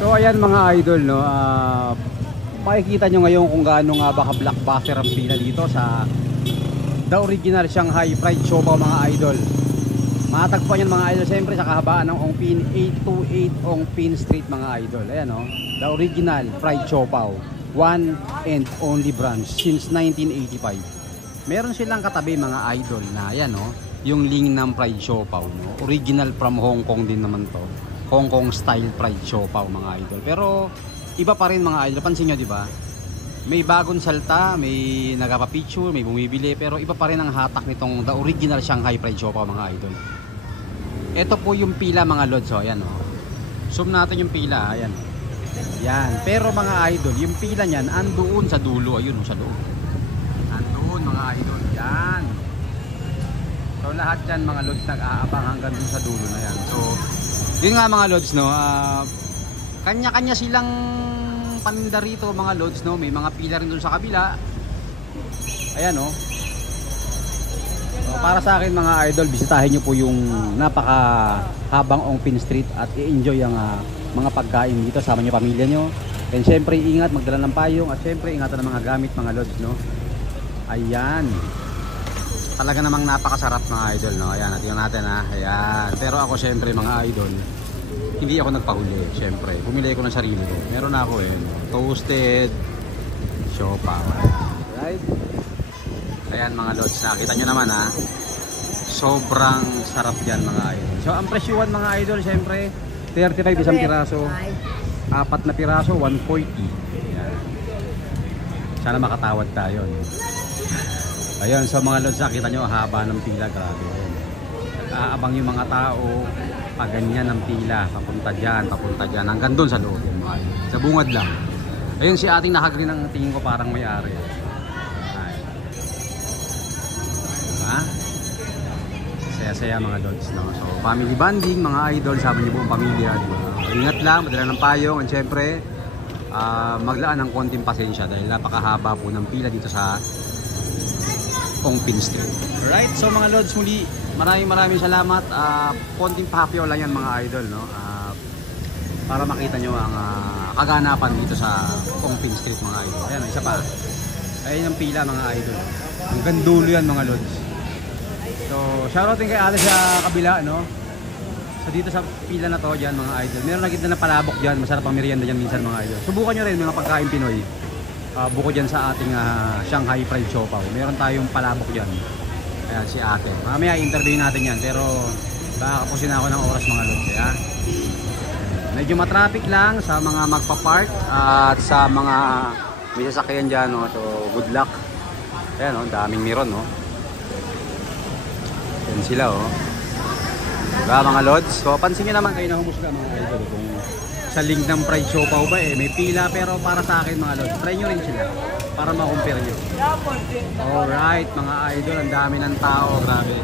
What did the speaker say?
So ayan mga idol, no, makikita nyo ngayon kung gaano nga baka blockbuster ang pila dito sa The Original Shanghai Fried Siopaw mga idol. Matagpuan yan mga idol siyempre sa kahabaan ng Ongpin 828 Ongpin Street mga idol. Ayan o, The Original Fried Siopaw, one and only branch since 1985. Meron silang katabi mga idol na ayan o, yung Lingnam Fried Siopaw, no? Original from Hong Kong din naman to, Hong Kong style fried siopaw mga idol. Pero iba pa rin mga idol. Pansin nyo, di ba? May bagong salta, may nagpapicture, may bumibili, pero iba pa rin ang hatak nitong The Original Shanghai Fried Siopaw mga idol. Ito po yung pila mga lods. So, ayan, oh. Zoom natin yung pila. Ayan. Yan. Pero mga idol, yung pila niyan andoon sa dulo. Ayun, sa loob. Andoon mga idol. Yan. So lahat yan mga lods nag-aabang hanggang dun sa dulo na yan. So yun nga mga lods, no, kanya-kanya silang paninda rito mga lods, no. May mga pila rin dun sa kabila. Ayan, no. So, para sa akin mga idol, bisitahin nyo po yung napakahabang Ongpin Street at i-enjoy ang mga pagkain dito. Sama nyo pamilya nyo. And syempre ingat, magdala ng payong. At syempre ingatan ng mga gamit mga lods, no. Ayan. Talaga namang napakasarap mga idol, no. Ayan, natin natin ha. Ayan. Pero ako syempre mga idol, hindi ako nagpahuli. Syempre, pumili ko ng sarili ko. Meron ako toasted siopaw. Right? Ayan mga lods, nakita nyo naman ha. Sobrang sarap yan mga idol. So ang presyuhan mga idol, syempre 35 isang piraso, 4 na piraso 140. Ayan. Sana makatawad tayo, no? Ayun, so mga lods, nakita nyo haba ng pila, grabe. Nag-aabang yung mga tao, paganyan ng pila, papunta dyan, hanggang doon sa loob. Sa bungad lang. Ayun si ating nakagreen ng tingin ko parang may-ari. Diba? Saya-saya mga lods, no? So family bonding mga idol, sabi niyo buong pamilya, diba? Ingat lang, madala ng payong, at syempre maglaan ng konting pasensya dahil napakahaba po ng pila dito sa Ongpin Street. Right, so mga lods, muli maraming salamat. Konting pahapyaw lang yan mga idol, no? Para makita nyo ang kaganapan dito sa Ongpin Street mga idol. Ayan, isa pa. Ayan yung pila mga idol. Hanggang dulo yan mga lods. So shoutout din kay Ate sa kabila, no? So dito sa pila na to dyan mga idol, meron nakita na palabok dyan. Masarap ang merienda dyan minsan mga idol. Subukan nyo rin mga pagkain Pinoy. Bukod dyan sa ating Shanghai Fried Siopaw, meron tayong palabok dyan. Ayan si ate, mamaya interview natin yan, pero baka kapusin ako ng oras mga lods. Medyo matraffic lang sa mga magpa-park at sa mga may sasakyan dyan, no? So good luck. Ayan, no? Daming meron, no? Ayan sila, oh. Diba mga lods? So pansin nyo naman kayo na humusga mga idol kung sa Lingnam Fried Siopaw ba may pila, pero para sa akin mga lods, try nyo rin sila para ma-compare nyo. Alright mga idol, ang dami ng tao, grabe.